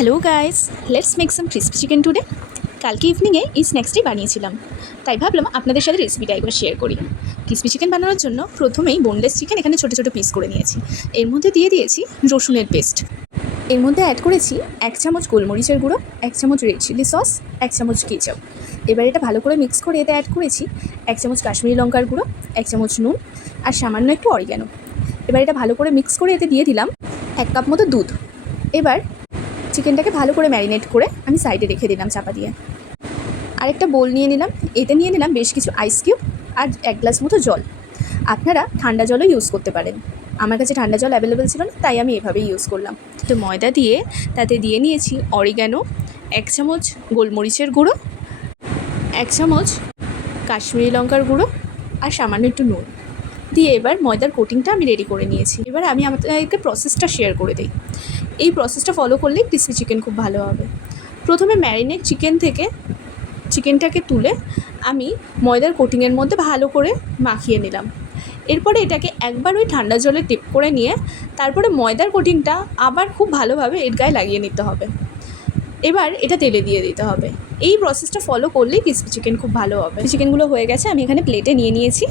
Hello guys, let's make some crispy chicken today. কালকে ইভিনিংয়ে এই স্ন্যাক্সটি বানিয়েছিলাম, তাই ভাবলাম আপনাদের সাথে রেসিপিটা একবার শেয়ার করি। ক্রিসপি চিকেন বানানোর জন্য প্রথমেই বোনলেস চিকেন এখানে ছোটো ছোটো পিস করে নিয়েছি। এর মধ্যে দিয়ে দিয়েছি রসুনের পেস্ট। এর মধ্যে অ্যাড করেছি 1 চামচ গোলমরিচের গুঁড়ো, 1 চামচ রেড চিলি সস, 1 চামচ কেচাপ। এবার এটা ভালো করে মিক্স করে এতে অ্যাড করেছি 1 চামচ কাশ্মীরি লঙ্কার গুঁড়ো, 1 চামচ নুন আর সামান্য একটু অরিগ্যানো। এবার এটা ভালো করে মিক্স করে এতে দিয়ে দিলাম 1 কাপ মতো দুধ। এবার চিকেনটাকে ভালো করে ম্যারিনেট করে আমি সাইডে রেখে দিলাম চাপা দিয়ে। আরেকটা বোল নিয়ে নিলাম, এতে নিয়ে নিলাম বেশ কিছু আইস কিউব আর 1 গ্লাস মতো জল। আপনারা ঠান্ডা জলও ইউজ করতে পারেন, আমার কাছে ঠান্ডা জল অ্যাভেলেবেল ছিল না, তাই আমি এভাবেই ইউজ করলাম। তো ময়দা দিয়ে তাতে দিয়ে নিয়েছি অরিগ্যানো, 1 চামচ গোলমরিচের গুঁড়ো, 1 চামচ কাশ্মীরি লঙ্কার গুঁড়ো আর সামান্য একটু নুন দিয়ে এবার ময়দার কোটিংটা আমি রেডি করে নিয়েছি। এবার আমি আপনাদেরকে প্রসেসটা শেয়ার করে দিই। এই প্রসেসটা ফলো করলেই ক্রিসপি চিকেন খুব ভালো হবে। প্রথমে ম্যারিনেট চিকেন থেকে চিকেনটাকে তুলে আমি ময়দার কোটিংয়ের মধ্যে ভালো করে মাখিয়ে নিলাম। এরপরে এটাকে একবার ওই ঠান্ডা জলে ডিপ করে নিয়ে তারপরে ময়দার কোটিংটা আবার খুব ভালোভাবে এর গায়ে লাগিয়ে নিতে হবে। এবার এটা তেলে দিয়ে দিতে হবে। এই প্রসেসটা ফলো করলেই ক্রিসপি চিকেন খুব ভালো হবে। চিকেনগুলো হয়ে গেছে, আমি এখানে প্লেটে নিয়ে নিয়েছি।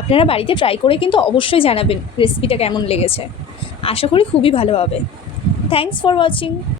আপনারা বাড়িতে ট্রাই করে কিন্তু অবশ্যই জানাবেন রেসিপিটা কেমন লেগেছে। আশা করি খুবই ভালো হবে। Thanks for watching.